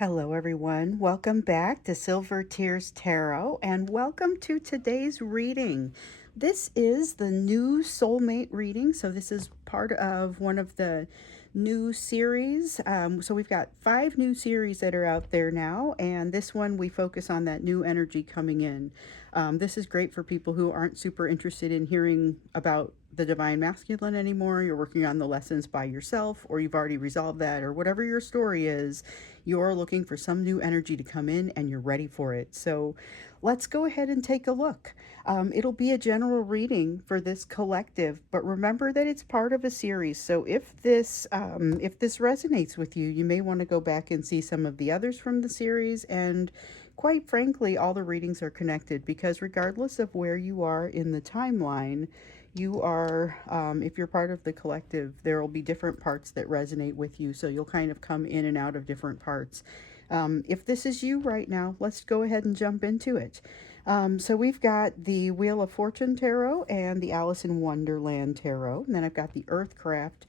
Hello, everyone. Welcome back to Silver Tears Tarot, and welcome to today's reading. This is the new soulmate reading, so this is part of one of the new series. So we've got 5 new series that are out there now, and this one we focus on that new energy coming in. This is great for people who aren't super interested in hearing about the divine masculine anymore. You're working on the lessons by yourself, or you've already resolved that, or whatever your story is. You're looking for some new energy to come in and you're ready for it. So let's go ahead and take a look. It'll be a general reading for this collective, but remember that it's part of a series. So if this resonates with you, you may want to go back and see some of the others from the series. And quite frankly, all the readings are connected, because regardless of where you are in the timeline, you are, if you're part of the collective, there will be different parts that resonate with you. So you'll kind of come in and out of different parts. If this is you right now, let's go ahead and jump into it. So we've got the Wheel of Fortune Tarot and the Alice in Wonderland Tarot. And then I've got the Earthcraft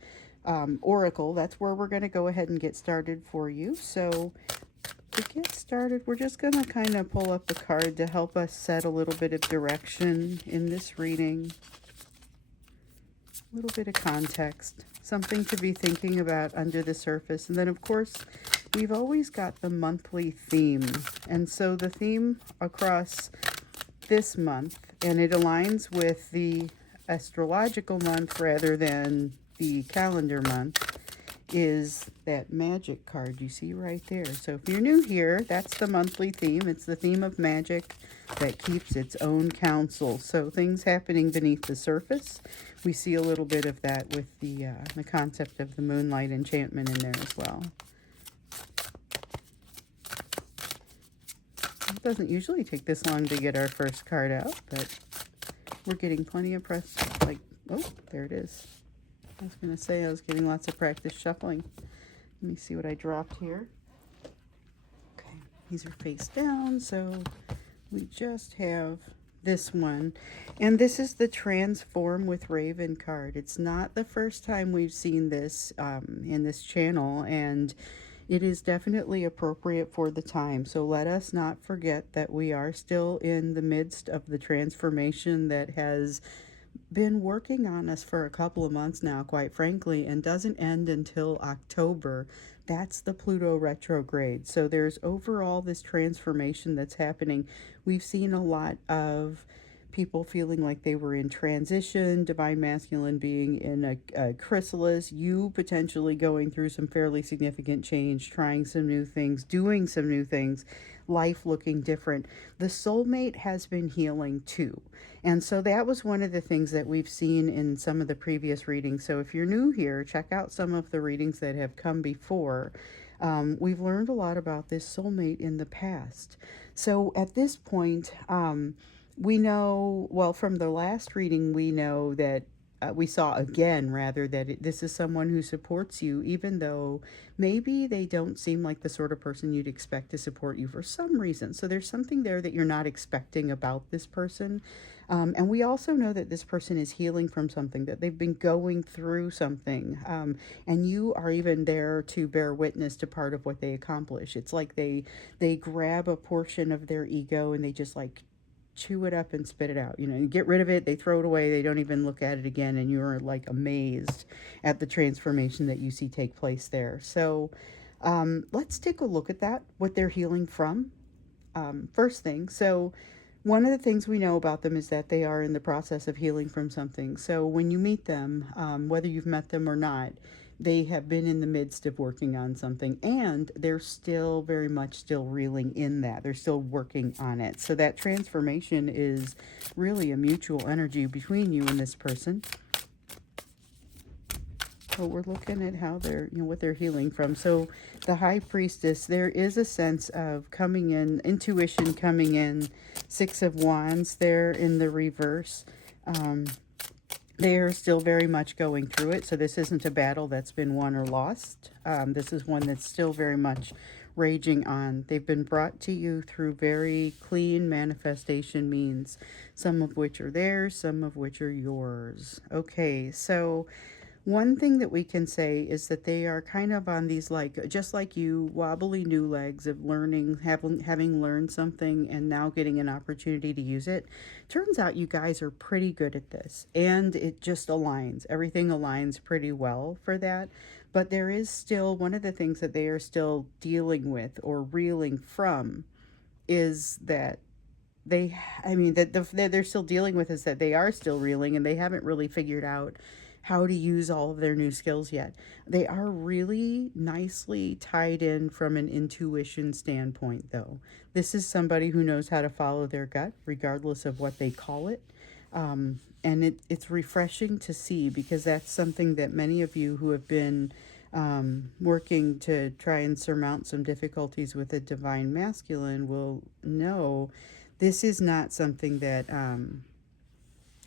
Oracle. That's where we're going to go ahead and get started for you. So to get started, we're just going to kind of pull up a card to help us set a little bit of direction in this reading. A little bit of context, something to be thinking about under the surface. And then, of course, we've always got the monthly theme. And so the theme across this month, and it aligns with the astrological month rather than the calendar month, is that magic card you see right there. So if you're new here, that's the monthly theme. It's the theme of magic that keeps its own counsel. So things happening beneath the surface. We see a little bit of that with the concept of the moonlight enchantment in there as well. It doesn't usually take this long to get our first card out, but we're getting plenty of press. Like, oh, there it is. I was going to say I was getting lots of practice shuffling. Let me see what I dropped here. Okay, these are face down, so we just have this one. And this is the Transform with Raven card. It's not the first time we've seen this in this channel, and it is definitely appropriate for the time. So let us not forget that we are still in the midst of the transformation that has been working on us for a couple of months now, quite frankly, and doesn't end until October. That's the Pluto retrograde. So there's overall this transformation that's happening. We've seen a lot of people feeling like they were in transition, divine masculine being in a chrysalis, you potentially going through some fairly significant change, trying some new things, doing some new things, life looking different. The soulmate has been healing too. And so that was one of the things that we've seen in some of the previous readings. So if you're new here, check out some of the readings that have come before. We've learned a lot about this soulmate in the past. So at this point, we know, well, from the last reading, we know that we saw again, rather, that this is someone who supports you, even though maybe they don't seem like the sort of person you'd expect to support you for some reason. So there's something there that you're not expecting about this person. And we also know that this person is healing from something, that they've been going through something. And you are even there to bear witness to part of what they accomplish. It's like they grab a portion of their ego and they just like chew it up and spit it out. You know, you get rid of it, they throw it away, they don't even look at it again, and you're like amazed at the transformation that you see take place there. So let's take a look at that, what they're healing from. First thing, so one of the things we know about them is that they are in the process of healing from something. So when you meet them, whether you've met them or not, they have been in the midst of working on something, and they're still very much still reeling in that. They're still working on it. So that transformation is really a mutual energy between you and this person. So we're looking at how they're, what they're healing from. So the High Priestess, there is a sense of coming in, intuition coming in, 6 of Wands there in the reverse. They are still very much going through it. So this isn't a battle that's been won or lost. This is one that's still very much raging on. They've been brought to you through very clean manifestation means, some of which are theirs, some of which are yours. Okay, so One thing that we can say is that they are kind of on these, like, just like you, wobbly new legs of learning, having learned something and now getting an opportunity to use it. Turns out you guys are pretty good at this, and it just aligns. Everything aligns pretty well for that. But there is still one of the things that they are still dealing with or reeling from is that they, I mean, that they're still dealing with is that they are still reeling and they haven't really figured out how to use all of their new skills yet. They are really nicely tied in from an intuition standpoint, though. This is somebody who knows how to follow their gut, regardless of what they call it. And it's refreshing to see, because that's something that many of you who have been working to try and surmount some difficulties with a divine masculine will know. This is not something that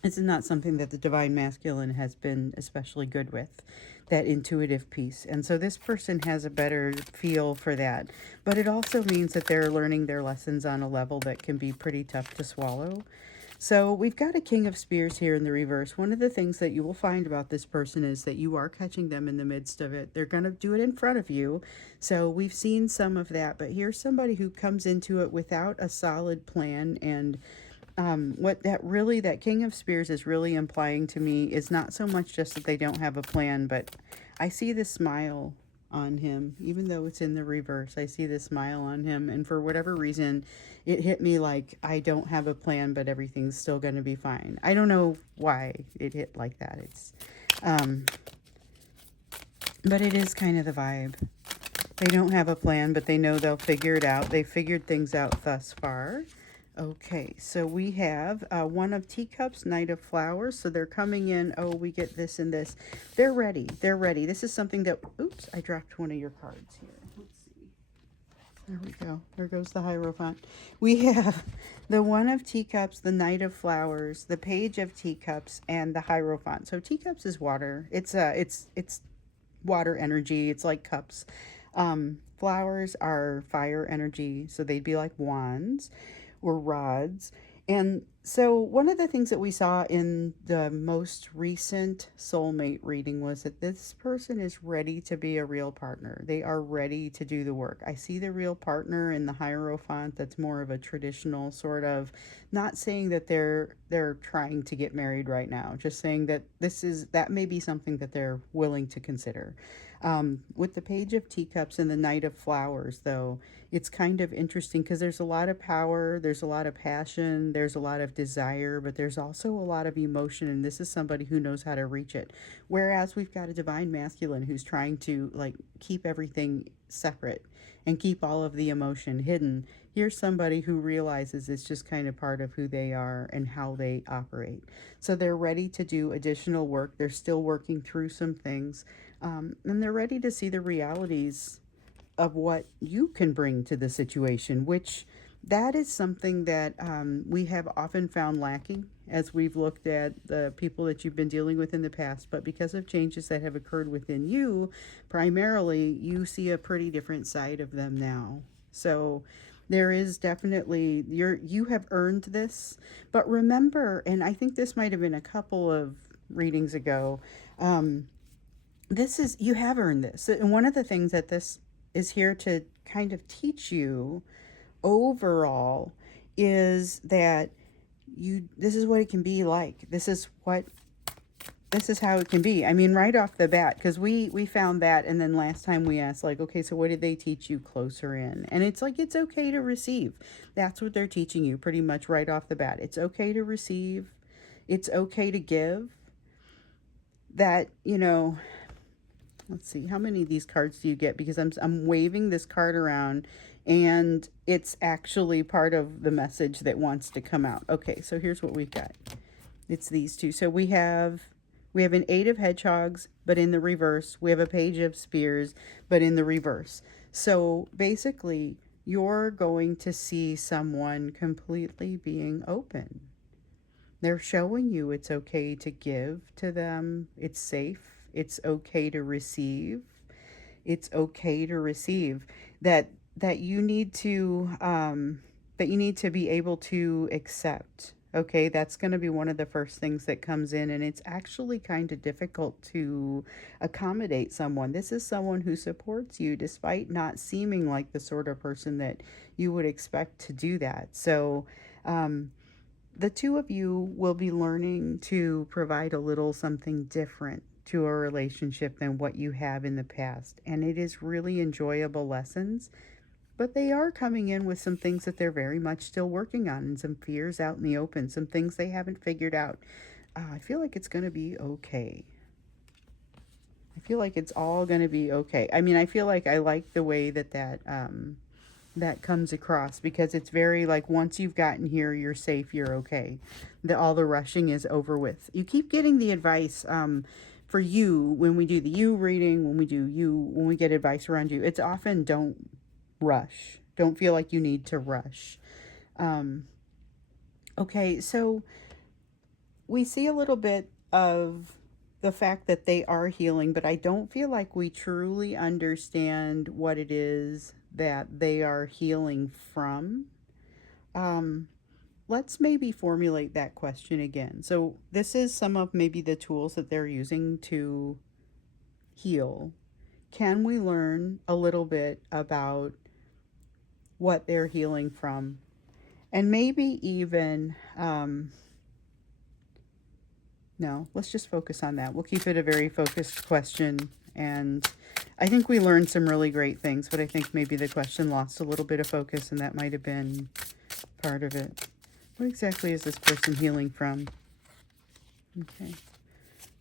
the divine masculine has been especially good with, that intuitive piece. And so this person has a better feel for that. But it also means that they're learning their lessons on a level that can be pretty tough to swallow. So we've got a King of Spears here in the reverse. One of the things that you will find about this person is that you are catching them in the midst of it. They're going to do it in front of you. So we've seen some of that. But here's somebody who comes into it without a solid plan. And what that King of Spears is really implying to me is not so much just that they don't have a plan, but I see the smile on him. Even though it's in the reverse, I see the smile on him. And for whatever reason, it hit me like, I don't have a plan, but everything's still going to be fine. I don't know why it hit like that. But it is kind of the vibe. They don't have a plan, but they know they'll figure it out. They figured things out thus far. Okay, so we have One of Teacups, Knight of Flowers. So they're coming in. Oh, we get this and this. They're ready. They're ready. This is something that, oops, I dropped one of your cards here. Let's see. There we go. There goes the Hierophant. We have the One of Teacups, the Knight of Flowers, the Page of Teacups, and the Hierophant. So teacups is water. It's water energy. It's like cups. Flowers are fire energy, so they'd be like wands or rods. And so one of the things that we saw in the most recent soulmate reading was that this person is ready to be a real partner. They are ready to do the work. I see the real partner in the Hierophant. That's more of a traditional sort of, not saying that they're trying to get married right now, just saying that that may be something that they're willing to consider. With the Page of Teacups and the Knight of Flowers, though, it's kind of interesting because there's a lot of power, there's a lot of passion, there's a lot of desire, but there's also a lot of emotion, and this is somebody who knows how to reach it. Whereas we've got a divine masculine who's trying to, like, keep everything separate and keep all of the emotion hidden. Here's somebody who realizes it's just kind of part of who they are and how they operate. So they're ready to do additional work. They're still working through some things. And they're ready to see the realities of what you can bring to the situation, which that is something that we have often found lacking as we've looked at the people that you've been dealing with in the past. But because of changes that have occurred within you, primarily, you see a pretty different side of them now. So there is definitely, you have earned this. But remember, and I think this might have been a couple of readings ago, you have earned this. And one of the things that this is here to kind of teach you overall is that this is what it can be like. This is how it can be. I mean, right off the bat, because we found that, and then last time we asked, like, okay, so what did they teach you closer in? And it's like, it's okay to receive. That's what they're teaching you pretty much right off the bat. It's okay to receive. It's okay to give. That, let's see, how many of these cards do you get? Because I'm waving this card around, and it's actually part of the message that wants to come out. Okay, so here's what we've got. It's these two. So we have an 8 of Hedgehogs, but in the reverse. We have a Page of Spears, but in the reverse. So basically, you're going to see someone completely being open. They're showing you it's okay to give to them. It's safe. It's okay to receive. It's okay to receive. That you need to be able to accept. Okay, that's going to be one of the first things that comes in, and it's actually kind of difficult to accommodate someone. This is someone who supports you despite not seeming like the sort of person that you would expect to do that. So, the two of you will be learning to provide a little something different to a relationship than what you have in the past. And it is really enjoyable lessons, but they are coming in with some things that they're very much still working on and some fears out in the open, some things they haven't figured out. I feel like it's going to be okay. I feel like it's all going to be okay. I mean, I feel like I like the way that comes across, because it's very like, once you've gotten here, you're safe, you're okay. All the rushing is over with. You keep getting the advice for you when we do the you reading, when we get advice around you. It's often don't rush. Don't feel like you need to rush. Okay, so we see a little bit of the fact that they are healing, but I don't feel like we truly understand what it is that they are healing from. Let's maybe formulate that question again. So this is some of maybe the tools that they're using to heal. Can we learn a little bit about what they're healing from? And maybe even, no, let's just focus on that. We'll keep it a very focused question. And I think we learned some really great things, but I think maybe the question lost a little bit of focus, and that might have been part of it. What exactly is this person healing from? Okay.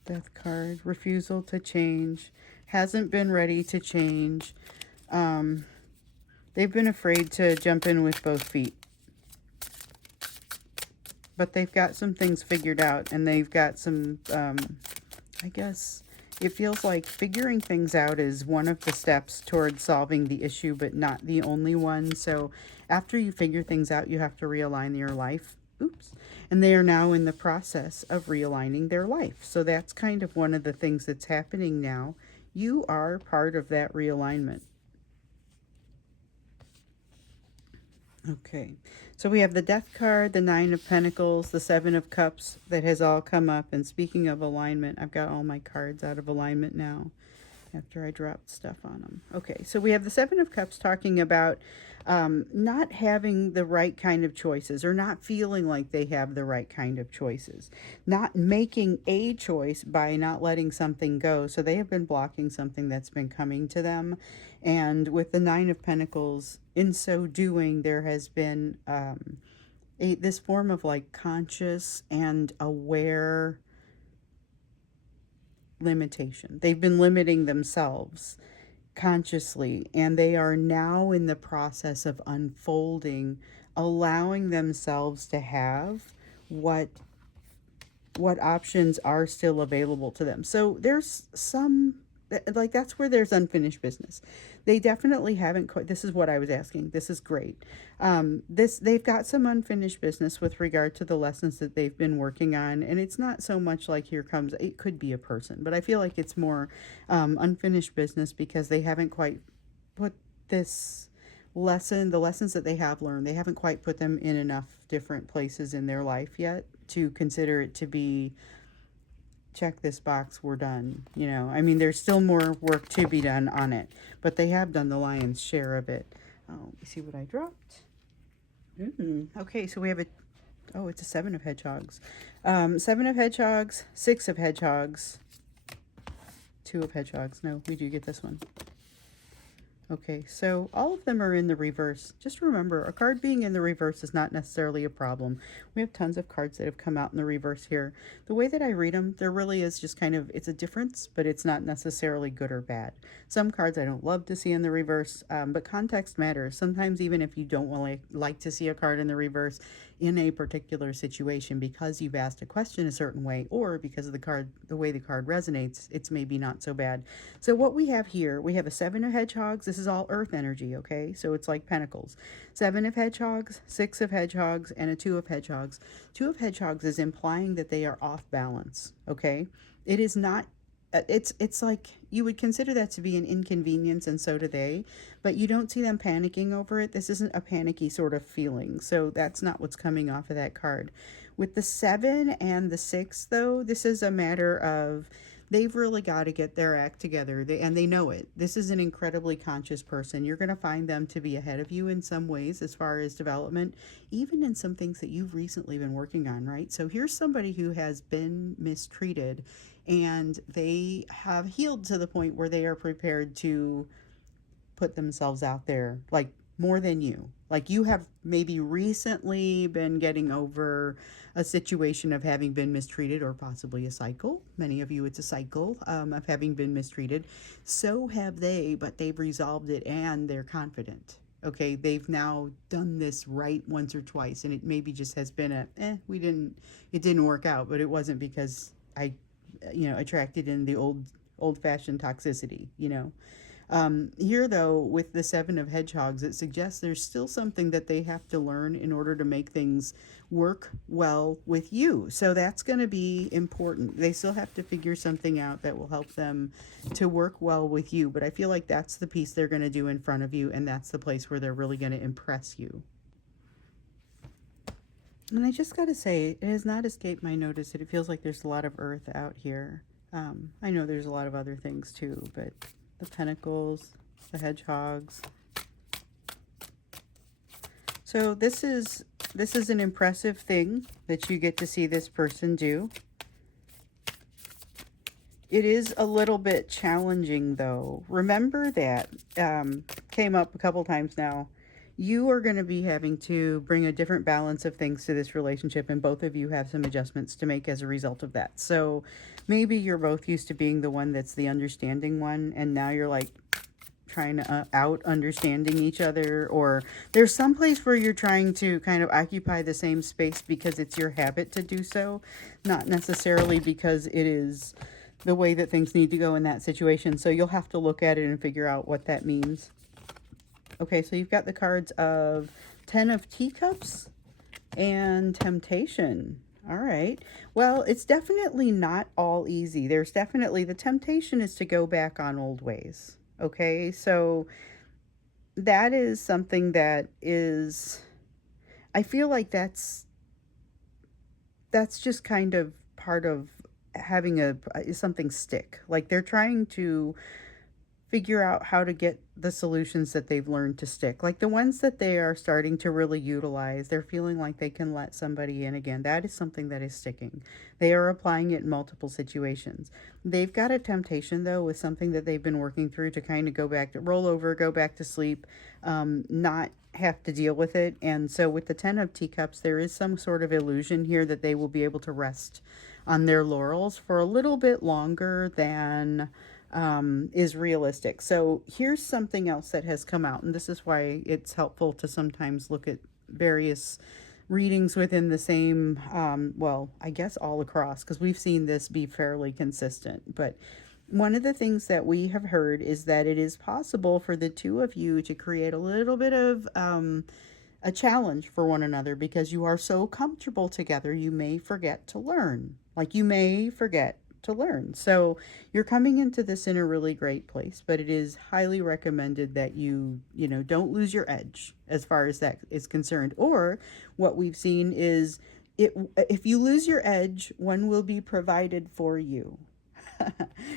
Death card. Refusal to change. Hasn't been ready to change. They've been afraid to jump in with both feet. But they've got some things figured out, and they've got some, I guess it feels like figuring things out is one of the steps towards solving the issue, but not the only one. So after you figure things out, you have to realign your life. Oops. And they are now in the process of realigning their life. So that's kind of one of the things that's happening now. You are part of that realignment. Okay, so we have the Death card, the Nine of Pentacles, the Seven of Cups that has all come up. And speaking of alignment, I've got all my cards out of alignment now after I dropped stuff on them. Okay, so we have the Seven of Cups talking about not having the right kind of choices, or not feeling like they have the right kind of choices, not making a choice by not letting something go. So they have been blocking something that's been coming to them. And with the Nine of Pentacles, in so doing, there has been this form of like conscious and aware limitation. They've been limiting themselves consciously, and they are now in the process of unfolding, allowing themselves to have what options are still available to them. So there's some, like, that's where there's unfinished business. They definitely haven't quite, this is what I was asking. This is great. They've got some unfinished business with regard to the lessons that they've been working on. And it's not so much like here comes, it could be a person, but I feel like it's more unfinished business, because they haven't quite put this the lessons that they have learned, they haven't quite put them in enough different places in their life yet to consider it to be, check this box, we're done. You know, I mean, there's still more work to be done on it, but they have done the lion's share of it. Let me see what I dropped. Okay, so we have it's a Seven of Hedgehogs. Seven of Hedgehogs, Six of Hedgehogs, Two of Hedgehogs. No, we do get this one. Okay, so all of them are in the reverse. Just remember, a card being in the reverse is not necessarily a problem. We have tons of cards that have come out in the reverse here. The way that I read them, there really is just kind of, it's a difference, but it's not necessarily good or bad. Some cards I don't love to see in the reverse, but context matters. Sometimes even if you don't like to see a card in the reverse in a particular situation, because you've asked a question a certain way, or because of the way the card resonates, it's maybe not so bad. So what we have here, we have a Seven of Hedgehogs. This is all earth energy, okay? So it's like Pentacles. Seven of Hedgehogs, Six of Hedgehogs, and a Two of Hedgehogs. Two of Hedgehogs is implying that they are off balance, okay? It is not, it's like you would consider that to be an inconvenience, and so do they, but you don't see them panicking over it. This isn't a panicky sort of feeling, so that's not what's coming off of that card. With the 7 and the 6, though, this is a matter of they've really got to get their act together. And they know it. This is an incredibly conscious person. You're going to find them to be ahead of you in some ways as far as development, even in some things that you've recently been working on, right? So here's somebody who has been mistreated, and they have healed to the point where they are prepared to put themselves out there, like more than you. Like you have maybe recently been getting over a situation of having been mistreated, or possibly a cycle. Many of you, it's a cycle of having been mistreated. So have they, but they've resolved it and they're confident. Okay, they've now done this right once or twice, and it maybe just has been it didn't work out, but it wasn't because I, attracted in the old-fashioned toxicity, Here, though, with the 7 of Hedgehogs, it suggests there's still something that they have to learn in order to make things work well with you. So that's going to be important. They still have to figure something out that will help them to work well with you. But I feel like that's the piece they're going to do in front of you, and that's the place where they're really going to impress you. And I just got to say, it has not escaped my notice that it feels like there's a lot of earth out here. I know there's a lot of other things too, but the Pentacles, the Hedgehogs. So this is an impressive thing that you get to see this person do. It is a little bit challenging, though. Remember that came up a couple times now. You are going to be having to bring a different balance of things to this relationship, and both of you have some adjustments to make as a result of that. So maybe you're both used to being the one that's the understanding one, and now you're like trying to out understanding each other, or there's some place where you're trying to kind of occupy the same space because it's your habit to do so, not necessarily because it is the way that things need to go in that situation. So you'll have to look at it and figure out what that means. Okay, so you've got the cards of 10 of Teacups and Temptation. All right. Well, it's definitely not all easy. There's definitely the temptation is to go back on old ways. Okay, so that is something that is, I feel like that's just kind of part of having something stick. Like they're trying to figure out how to get the solutions that they've learned to stick. Like the ones that they are starting to really utilize, they're feeling like they can let somebody in again. That is something that is sticking. They are applying it in multiple situations. They've got a temptation, though, with something that they've been working through to kind of go back to roll over, go back to sleep, not have to deal with it. And so with the 10 of Teacups, there is some sort of illusion here that they will be able to rest on their laurels for a little bit longer than is realistic. So here's something else that has come out, and this is why it's helpful to sometimes look at various readings within the same, well, I guess all across, because we've seen this be fairly consistent. But one of the things that we have heard is that it is possible for the two of you to create a little bit of a challenge for one another, because you are so comfortable together, you may forget to learn. Like you may forget to learn. So you're coming into this in a really great place, but it is highly recommended that you don't lose your edge as far as that is concerned. Or what we've seen is if you lose your edge, one will be provided for you.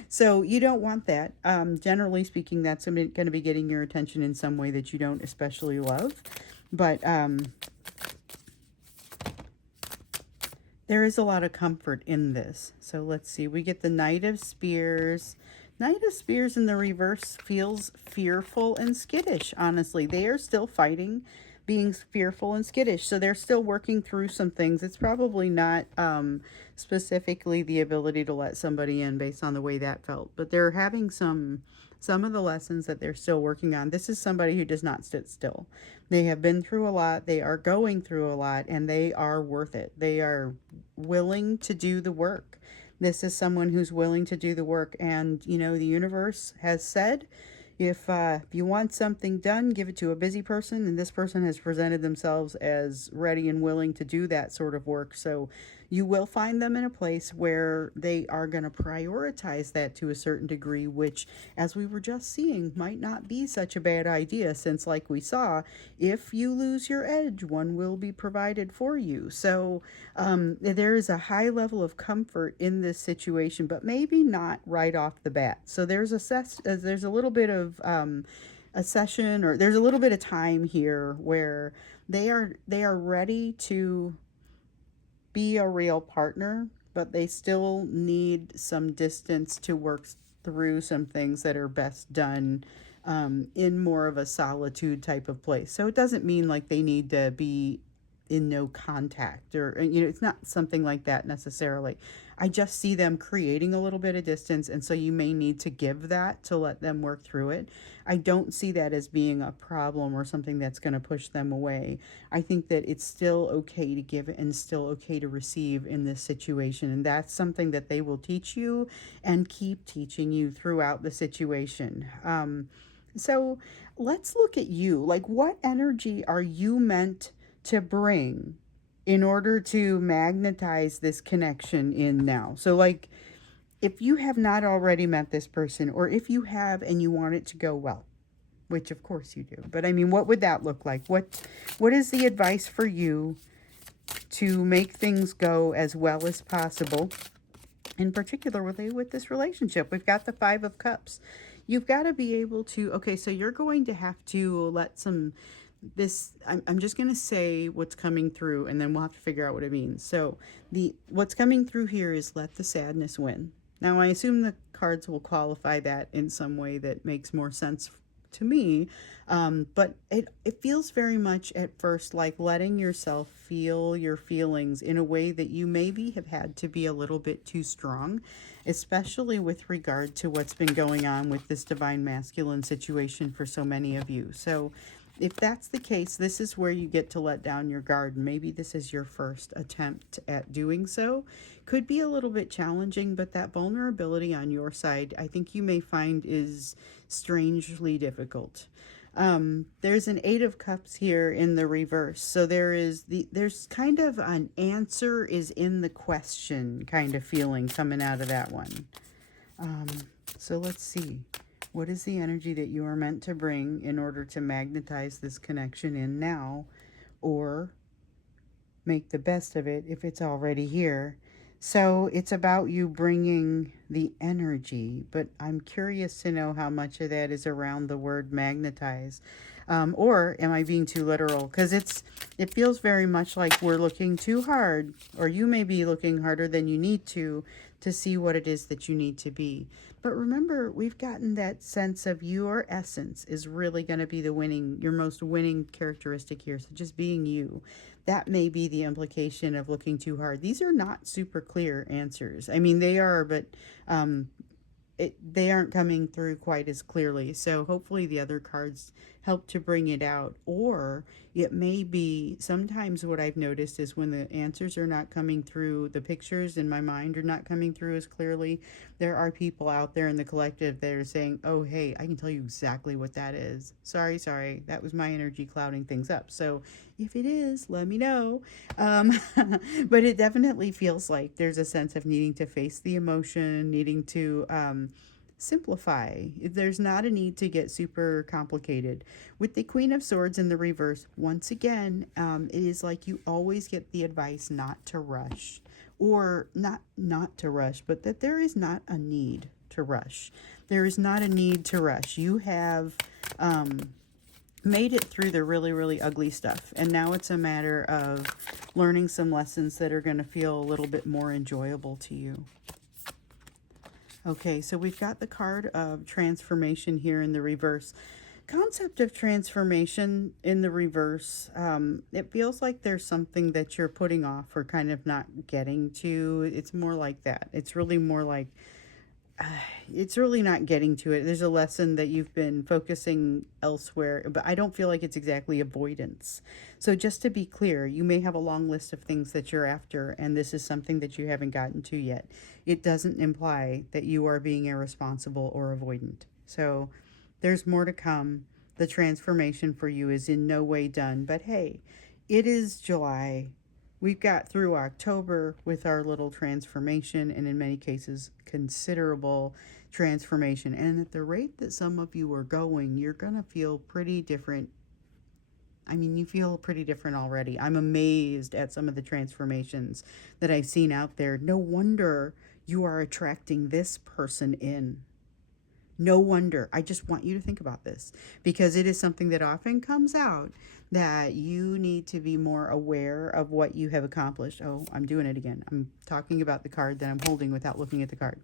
So you don't want that. Generally speaking, that's going to be getting your attention in some way that you don't especially love. But there is a lot of comfort in this. So let's see. We get the Knight of Spears. Knight of Spears in the reverse feels fearful and skittish, honestly. They are still fighting, being fearful and skittish. So they're still working through some things. It's probably not specifically the ability to let somebody in based on the way that felt. But they're having some of the lessons that they're still working on. This is somebody who does not sit still. They have been through a lot. They are going through a lot, and they are worth it. They are willing to do the work. This is someone who's willing to do the work. And, the universe has said, if you want something done, give it to a busy person. And this person has presented themselves as ready and willing to do that sort of work. So You will find them in a place where they are going to prioritize that to a certain degree, which, as we were just seeing, might not be such a bad idea, since, like we saw, if you lose your edge, one will be provided for you. So there is a high level of comfort in this situation, but maybe not right off the bat. So there's a little bit of a session, or there's a little bit of time here where they are ready to be a real partner, but they still need some distance to work through some things that are best done in more of a solitude type of place. So it doesn't mean like they need to be in no contact, or it's not something like that necessarily. I just see them creating a little bit of distance, and so you may need to give that to let them work through it. I don't see that as being a problem or something that's going to push them away. I think that it's still okay to give and still okay to receive in this situation, and that's something that they will teach you and keep teaching you throughout the situation. So let's look at you. Like, what energy are you meant to bring in order to magnetize this connection in now? So, like, if you have not already met this person, or if you have and you want it to go well, which of course you do, but I mean, what would that look like? What is the advice for you to make things go as well as possible, in particular with this relationship? We've got the Five of Cups. You've got to be able to, okay, so you're going to have to let I'm just going to say what's coming through, and then we'll have to figure out what it means. So what's coming through here is let the sadness win. Now, I assume the cards will qualify that in some way that makes more sense to me, but it feels very much at first like letting yourself feel your feelings in a way that you maybe have had to be a little bit too strong, especially with regard to what's been going on with this divine masculine situation for so many of you. So if that's the case, this is where you get to let down your guard. Maybe this is your first attempt at doing so. Could be a little bit challenging, but that vulnerability on your side, I think you may find, is strangely difficult. There's an Eight of Cups here in the reverse. So there's kind of an answer is in the question kind of feeling coming out of that one. So let's see. What is the energy that you are meant to bring in order to magnetize this connection in now, or make the best of it if it's already here? So it's about you bringing the energy, but I'm curious to know how much of that is around the word magnetize. Or am I being too literal? Because it feels very much like we're looking too hard, or you may be looking harder than you need to see what it is that you need to be. But remember, we've gotten that sense of your essence is really going to be your most winning characteristic here. So just being you. That may be the implication of looking too hard. These are not super clear answers. I mean, they are, but they aren't coming through quite as clearly. So hopefully the other cards help to bring it out. Or it may be, sometimes what I've noticed is when the answers are not coming through, the pictures in my mind are not coming through as clearly, there are people out there in the collective that are saying, oh, hey, I can tell you exactly what that is. Sorry, that was my energy clouding things up. So if it is, let me know. But it definitely feels like there's a sense of needing to face the emotion, needing to simplify. There's not a need to get super complicated. With the Queen of Swords in the reverse, once again, it is like you always get the advice not to rush, or not to rush, but that there is not a need to rush. There is not a need to rush. You have made it through the really, really ugly stuff, and now it's a matter of learning some lessons that are going to feel a little bit more enjoyable to you. Okay, so we've got the card of transformation here in the reverse. Concept of transformation in the reverse, it feels like there's something that you're putting off or kind of not getting to. It's more like that. It's really more like, it's really not getting to it. There's a lesson that you've been focusing elsewhere, but I don't feel like it's exactly avoidance. So just to be clear, you may have a long list of things that you're after, and this is something that you haven't gotten to yet. It doesn't imply that you are being irresponsible or avoidant. So there's more to come. The transformation for you is in no way done, but hey, it is July. We've got through October with our little transformation, and in many cases, considerable transformation. And at the rate that some of you are going, you're going to feel pretty different. I mean, you feel pretty different already. I'm amazed at some of the transformations that I've seen out there. No wonder you are attracting this person in. No wonder. I just want you to think about this because it is something that often comes out that you need to be more aware of what you have accomplished. Oh, I'm doing it again. I'm talking about the card that I'm holding without looking at the card.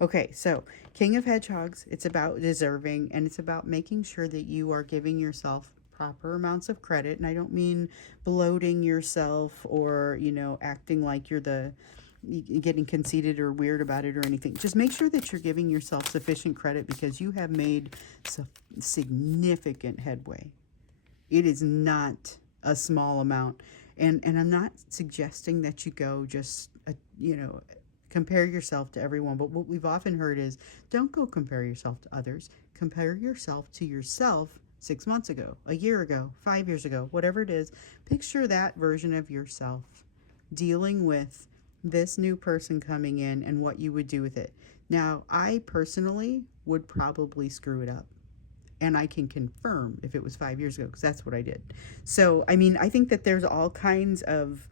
Okay, so King of Hedgehogs, it's about deserving, and it's about making sure that you are giving yourself proper amounts of credit. And I don't mean bloating yourself or, acting like you're getting conceited or weird about it or anything. Just make sure that you're giving yourself sufficient credit because you have made significant headway. It is not a small amount. And I'm not suggesting that you go just, compare yourself to everyone. But what we've often heard is don't go compare yourself to others. Compare yourself to yourself 6 months ago, a year ago, 5 years ago, whatever it is. Picture that version of yourself dealing with this new person coming in and what you would do with it. Now, I personally would probably screw it up. And I can confirm if it was 5 years ago because that's what I did. So, I mean, I think that there's all kinds of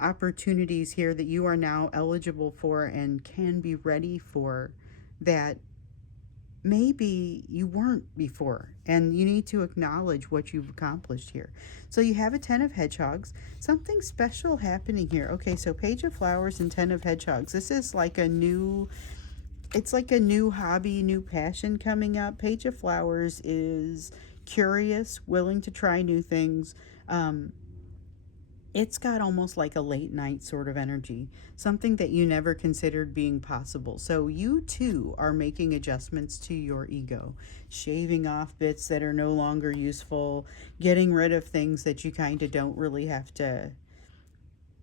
opportunities here that you are now eligible for and can be ready for that maybe you weren't before, and you need to acknowledge what you've accomplished here. So you have a 10 of Hedgehogs, something special happening here. Okay, so Page of Flowers and 10 of Hedgehogs. This is like it's like a new hobby, new passion coming up. Page of Flowers is curious, willing to try new things. It's got almost like a late night sort of energy, something that you never considered being possible. So you too are making adjustments to your ego, shaving off bits that are no longer useful, getting rid of things that you kind of don't really have to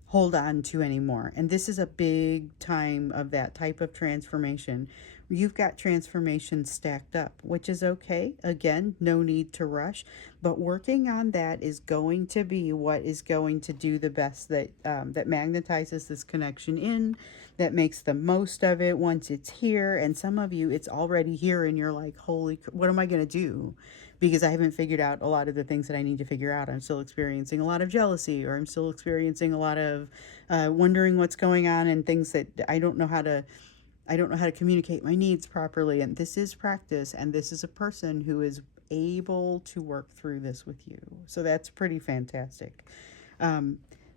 hold on to anymore. And this is a big time of that type of transformation. You've got transformation stacked up, which is okay. Again, no need to rush, but working on that is going to be what is going to do the best, that magnetizes this connection in, that makes the most of it once it's here. And some of you, it's already here and you're like, holy, what am I going to do? Because I haven't figured out a lot of the things that I need to figure out. I'm still experiencing a lot of jealousy, or I'm still experiencing a lot of wondering what's going on, and things that I don't know how to communicate my needs properly. And this is practice, and this is a person who is able to work through this with you. So that's pretty fantastic.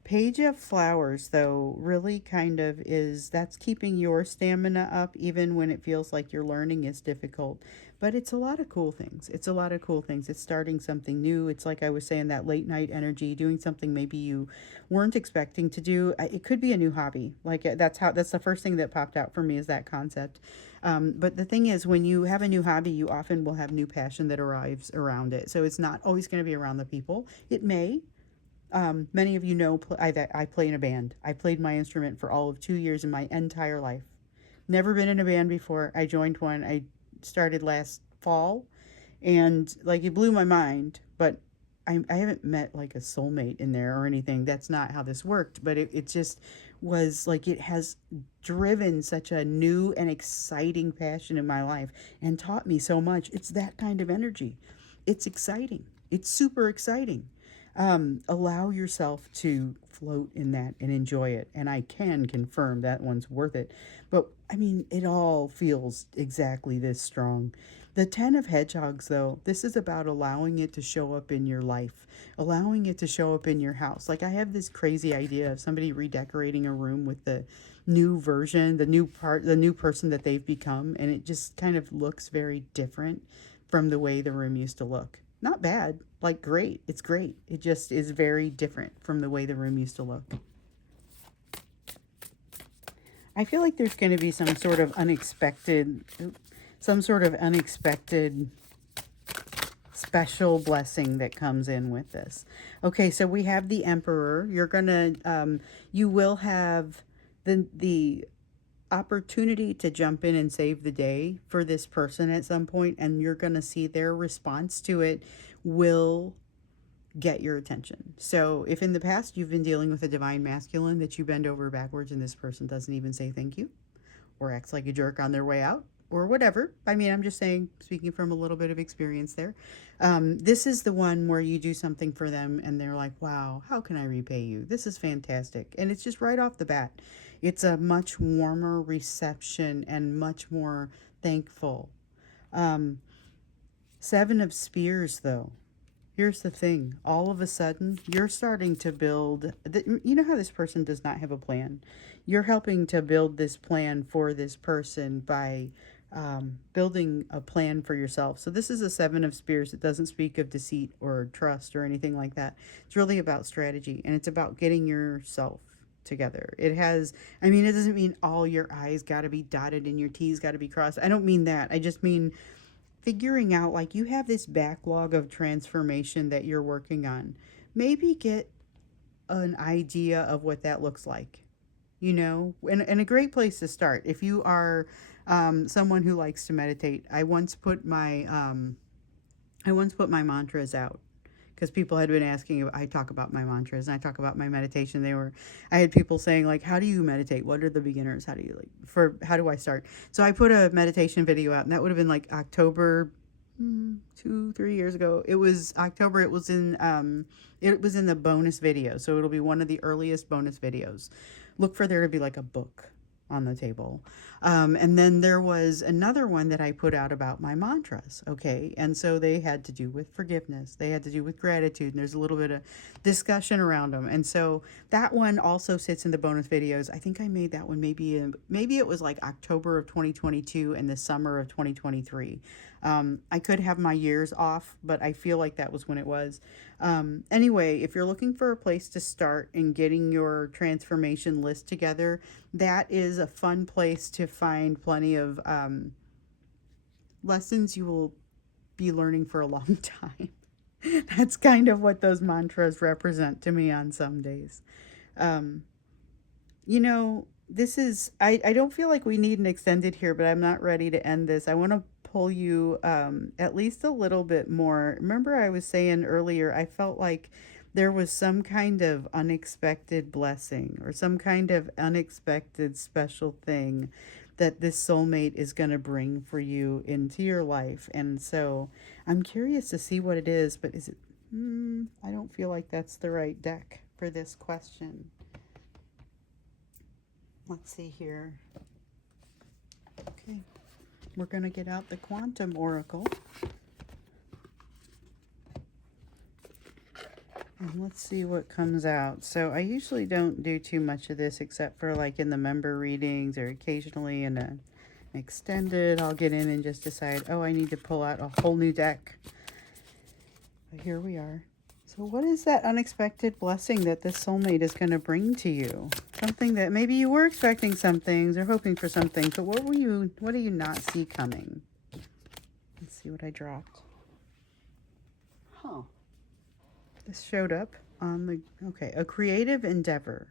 Page of Flowers, though, really kind of that's keeping your stamina up even when it feels like your learning is difficult. But it's a lot of cool things. It's a lot of cool things. It's starting something new. It's like I was saying, that late night energy, doing something maybe you weren't expecting to do. It could be a new hobby. Like that's the first thing that popped out for me, is that concept. But the thing is, when you have a new hobby, you often will have new passion that arrives around it. So it's not always going to be around the people. It may. Many of you know I play in a band. I played my instrument for all of 2 years in my entire life. Never been in a band before. I joined one. I started last fall, and like it blew my mind. But I haven't met like a soulmate in there or anything. That's not how this worked. But it just was like, it has driven such a new and exciting passion in my life and taught me so much. It's that kind of energy. It's exciting. It's super exciting. Allow yourself to float in that and enjoy it. And I can confirm that one's worth it. But I mean, it all feels exactly this strong. The 10 of Hedgehogs, though, this is about allowing it to show up in your life, allowing it to show up in your house. Like, I have this crazy idea of somebody redecorating a room with the new version, the new person that they've become, and it just kind of looks very different from the way the room used to look. Not bad, like great. It's great. It just is very different from the way the room used to look. I feel like there's going to be some sort of unexpected special blessing that comes in with this. Okay, so we have the Emperor. You will have the opportunity to jump in and save the day for this person at some point, and you're going to see their response to it will get your attention. So if in the past you've been dealing with a divine masculine that you bend over backwards and this person doesn't even say thank you or acts like a jerk on their way out or whatever. I mean, I'm just saying, speaking from a little bit of experience there. This is the one where you do something for them and they're like, wow, how can I repay you? This is fantastic. And it's just right off the bat. It's a much warmer reception and much more thankful. Seven of Spears, though. Here's the thing. All of a sudden, you're starting to build... You know how this person does not have a plan? You're helping to build this plan for this person by building a plan for yourself. So this is a Seven of Spears. It doesn't speak of deceit or trust or anything like that. It's really about strategy, and it's about getting yourself together. It has... I mean, it doesn't mean all your I's got to be dotted and your T's got to be crossed. I don't mean that. I just mean... figuring out, like, you have this backlog of transformation that you're working on. Maybe get an idea of what that looks like, you know, and a great place to start. If you are someone who likes to meditate, I once put my mantras out because people had been asking if I talk about my mantras and I talk about my meditation. I had people saying, like, how do you meditate? What are the beginners? How do I start? So I put a meditation video out, and that would have been like October, 2-3 years ago. It was October. It was in the bonus video. So it'll be one of the earliest bonus videos. Look for there to be like a book on the table. And then there was another one that I put out about my mantras. Okay. And so they had to do with forgiveness. They had to do with gratitude. And there's a little bit of discussion around them. And so that one also sits in the bonus videos. I think I made that one maybe it was like October of 2022 and the summer of 2023. I could have my years off, but I feel like that was when it was. Anyway, if you're looking for a place to start in getting your transformation list together, that is a fun place to find plenty of lessons you will be learning for a long time. That's kind of what those mantras represent to me on some days. You know, this is, I don't feel like we need an extended here, but I'm not ready to end this. I want to pull you at least a little bit more. Remember I was saying earlier, I felt like there was some kind of unexpected blessing or some kind of unexpected special thing that this soulmate is going to bring for you into your life. And so I'm curious to see what it is, but is it, I don't feel like that's the right deck for this question. Let's see here. Okay. We're going to get out the Quantum Oracle. And let's see what comes out. So I usually don't do too much of this except for like in the member readings or occasionally in an extended. I'll get in and just decide, oh, I need to pull out a whole new deck. But here we are. So what is that unexpected blessing that this soulmate is going to bring to you? Something that maybe you were expecting some things or hoping for some things, but what do you not see coming? Let's see what I dropped. Huh. This showed up on the, okay, a creative endeavor.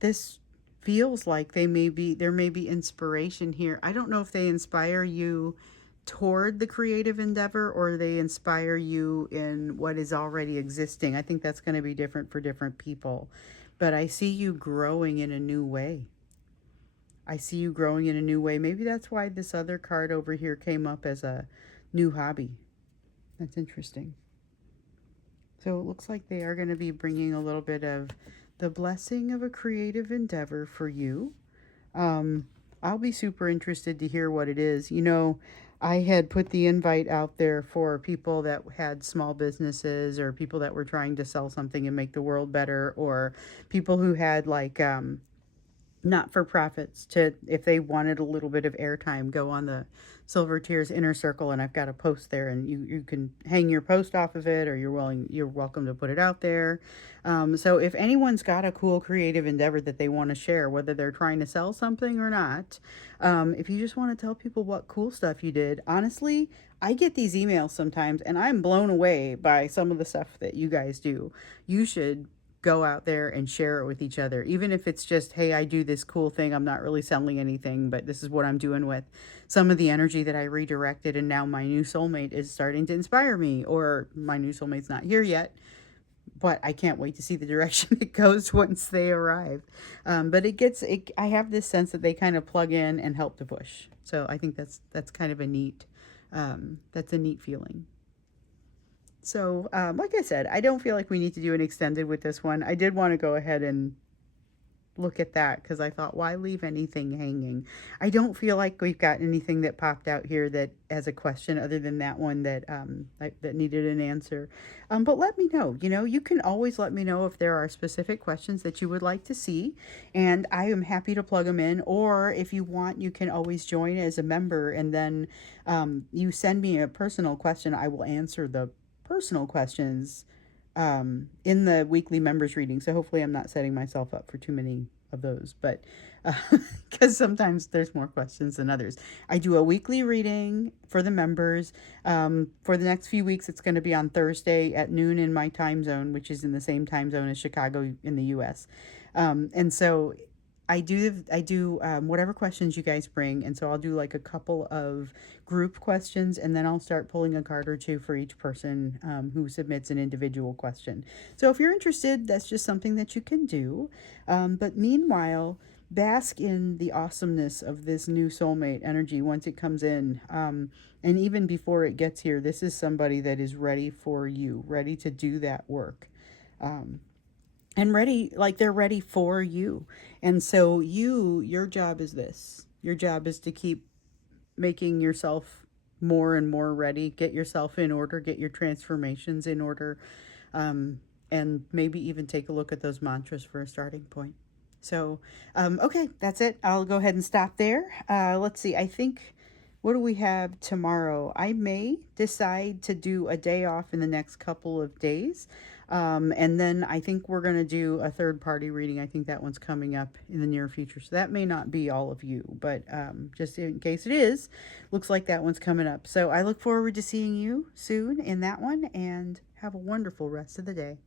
This feels like there may be inspiration here. I don't know if they inspire you toward the creative endeavor or they inspire you in what is already existing. I think that's going to be different for different people. But I see you growing in a new way. I see you growing in a new way. Maybe that's why this other card over here came up as a new hobby. That's interesting. So it looks like they are going to be bringing a little bit of the blessing of a creative endeavor for you. I'll be super interested to hear what it is. You know, I had put the invite out there for people that had small businesses or people that were trying to sell something and make the world better, or people who had like not-for-profits to, if they wanted a little bit of airtime, go on the Silver Tears Inner Circle, and I've got a post there, and you can hang your post off of it, or you're welcome to put it out there. So if anyone's got a cool creative endeavor that they want to share, whether they're trying to sell something or not, if you just want to tell people what cool stuff you did, honestly, I get these emails sometimes, and I'm blown away by some of the stuff that you guys do. You should go out there and share it with each other. Even if it's just, hey, I do this cool thing. I'm not really selling anything, but this is what I'm doing with some of the energy that I redirected. And now my new soulmate is starting to inspire me, or my new soulmate's not here yet, but I can't wait to see the direction it goes once they arrive. But I have this sense that they kind of plug in and help to push. So I think that's kind of a neat, that's a neat feeling. So, like I said, I don't feel like we need to do an extended with this one. I did want to go ahead and look at that because I thought, why leave anything hanging? I don't feel like we've got anything that popped out here that as a question other than that one that that needed an answer. But let me know. You know, you can always let me know if there are specific questions that you would like to see, and I am happy to plug them in. Or if you want, you can always join as a member, and then you send me a personal question. I will answer the personal questions in the weekly members reading. So hopefully I'm not setting myself up for too many of those, but because sometimes there's more questions than others. I do a weekly reading for the members. For the next few weeks, it's going to be on Thursday at noon in my time zone, which is in the same time zone as Chicago in the US. And so I do whatever questions you guys bring, and so I'll do like a couple of group questions, and then I'll start pulling a card or two for each person who submits an individual question. So if you're interested, that's just something that you can do. But meanwhile, bask in the awesomeness of this new soulmate energy once it comes in. And even before it gets here, this is somebody that is ready for you, ready to do that work. And ready, like they're ready for you. And so your job is this. Your job is to keep making yourself more and more ready. Get yourself in order, get your transformations in order, and maybe even take a look at those mantras for a starting point. So, okay, that's it. I'll go ahead and stop there. Let's see, I think, what do we have tomorrow? I may decide to do a day off in the next couple of days. And then I think we're going to do a third party reading. I think that one's coming up in the near future. So that may not be all of you, but just in case it is, looks like that one's coming up. So I look forward to seeing you soon in that one, and have a wonderful rest of the day.